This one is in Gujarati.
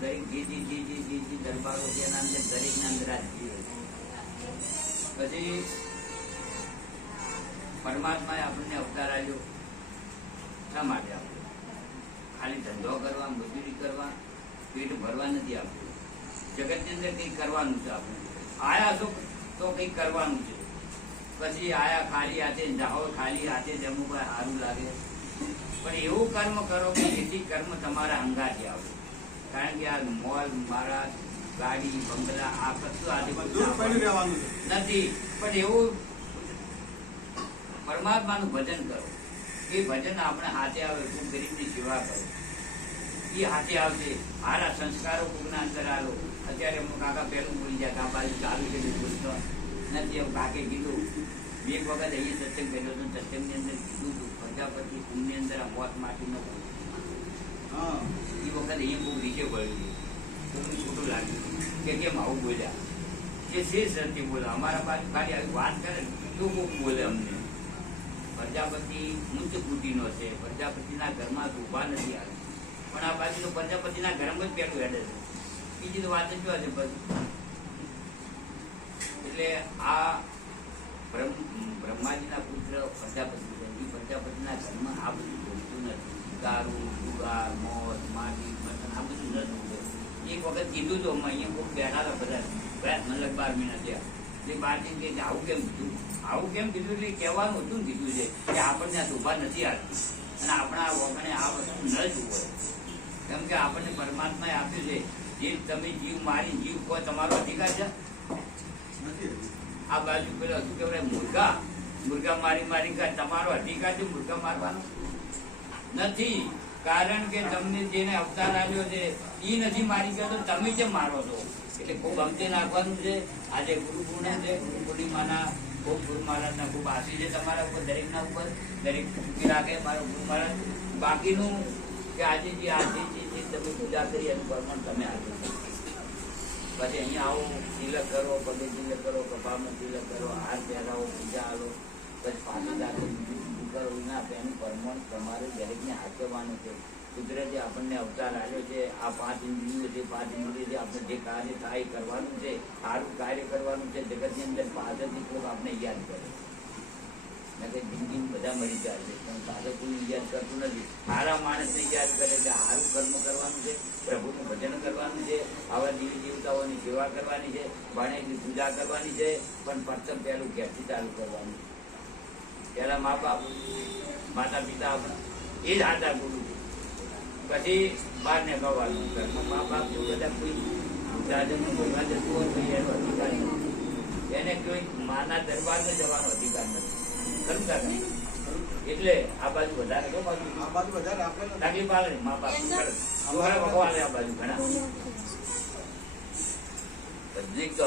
દરેક જે જે જે જે જે જે દરબારો છે, એના અંદર દરેકના અંદર આ જીવ પછી પરમાત્માએ આપણને અવતાર આવ્યો શા માટે આપ્યો? ખાલી ધંધો કરવા, મજૂરી કરવા, પેટ ભરવા નથી આપ્યું. જગતની અંદર કંઈક કરવાનું છે આપણું આયા તો તો કંઈક કરવાનું છે. પછી આયા ખાલી હાથે, જાઓ ખાલી હાથે જમવું સારું લાગે. પણ એવું કર્મ કરો કે જેથી કર્મ તમારા અંગાથી આવે. કારણ કે આ મોલ મારા ગાડી બંગલા આ કશું છે. નથી પણ એવું પરમાત્માનું ભજન કરો. એ ભજન આપણે હાથે આવે ખૂબ ગરીબની સેવા કરો. એ હાથે આવશે હારા સંસ્કારો કોકના અંદર આવ્યો અત્યારે હું કાકા પહેલું બોલી જાય બાજુ ચાલુ છે બોલતો નથી એવું કાકે કીધું. બે વખત અહીંયા સત્સંગ પહેલો હતો સત્સંગની અંદર કીધું હતું. પ્રજાપતિ કુંભની અંદર આ મોત માટી ન હા. એ વખતે અહીંયા બહુ નીચે પડ્યું થોડું ખોટું લાગ્યું કે કેમ આવું બોલ્યા? જે શેષ સત્ય બોલે, અમારા પાસે ખાલી આવી વાત કરે તો કોક બોલે અમને. પ્રજાપતિ ઉચ્ચ બુદ્ધિનો છે. પ્રજાપતિના ઘરમાં ઊભા નથી આવે પણ આ બાજુ તો પ્રજાપતિના ઘરમાં જ પેલું હેડે છે. બીજી તો વાત જ જો છે બધું એટલે આ બ્રહ્માજીના પુત્ર પ્રજાપતિ છે. એ પ્રજાપતિના ઘરમાં આ બધું બોલતું નથી. દારૂ જુગાર મોત માટી આ બધું જોઈતું. એક વખત કીધું તો અમે અહીંયા ખૂબ બેઠા હતા બધા. ગયા મતલબ બાર મહિના થયા. એટલે બારથી કે આવું કેમ કીધું? આવું કેમ કીધું? એટલે કહેવાનું હતું કીધું છે કે આપણને આ શોભા નથી આવતી. અને આપણા વગણે આ વસ્તુ ન જુઓ કેમ કે આપણને પરમાત્માએ આપ્યું છે જે તમે જીવ મારી જીવ કોઈ તમારો અધિકાર છે? આ બાજુ પેલો શું કહેવાય? મુર્ગા. મુર્ગા મારી મારી કા તમારો અધિકાર છે મુર્ગા મારવાનો? નથી. કારણ કે તમને જેને અવતાર આવ્યો છે એ નથી મારી ગયો તો તમે કેમ મારો છો? એટલે ખૂબ અંતે નાખવાનું છે. આજે ગુરુ પૂર્ણિમા છે. ગુરુ પૂર્ણિમાના ખૂબ ગુરુ મહારાજના ખૂબ આશી છે તમારા ઉપર, દરેકના ઉપર. દરેક ચૂકી રાખે. મારો ગુરુ મહારાજ, બાકીનું કે આજે જે આજે જે જે તમે પૂજા કરી એનું પ્રમાણ તમે આજે પછી અહીંયા આવો, તિલક કરો પગે તિલક કરો, કપાળમાં તિલક કરો, હાથ પહેરાવો, પૂજા આલો પછી પાછી જાતે બીજું કરો ના તો એનું પરમાણ તમારે દરેકને આચરવાનું છે. કુદરતે આપણને અવતાર આવ્યો છે, આ પાંચ ઇન્દ્રિયો છે, પાંચ ઇન્દ્રિયો છે, આપણે જે કાર્ય થાય કરવાનું છે, સારું કાર્ય કરવાનું છે, જગતની અંદર પાછળથી કોઈ આપણે યાદ કરે. મેં જિંદગી બધા મરી જાય છે, પણ પાછળ કોઈ યાદ કરતું નથી. સારા માણસને યાદ કરે છે, સારું કર્મ કરવાનું છે, પ્રભુનું ભજન કરવાનું છે, આવા દેવી દેવતાઓની સેવા કરવાની છે ભણેલી પૂજા કરવાની છે, પણ પ્રથમ પહેલું ઘેરથી ચાલુ કરવાનું. પહેલા મા બાપ માતા પિતા એ જ હતા ગુરુ પછી બહાર ને ગવાનું ઘરમાં મા બાપ જો બધા કોઈ રાજાનું ભોગા જતું હોય તો એનો અધિકાર નથી એને કોઈ માના દરબારમાં જવાનો અધિકાર નથી ખરું કાકા? એટલે આ બાજુ વધારે કયો બાજુ? આ બાજુ વધારે આપણે તકલીફ આવે મા બાપ અમારા ભગવાન આ બાજુ ઘણા. તો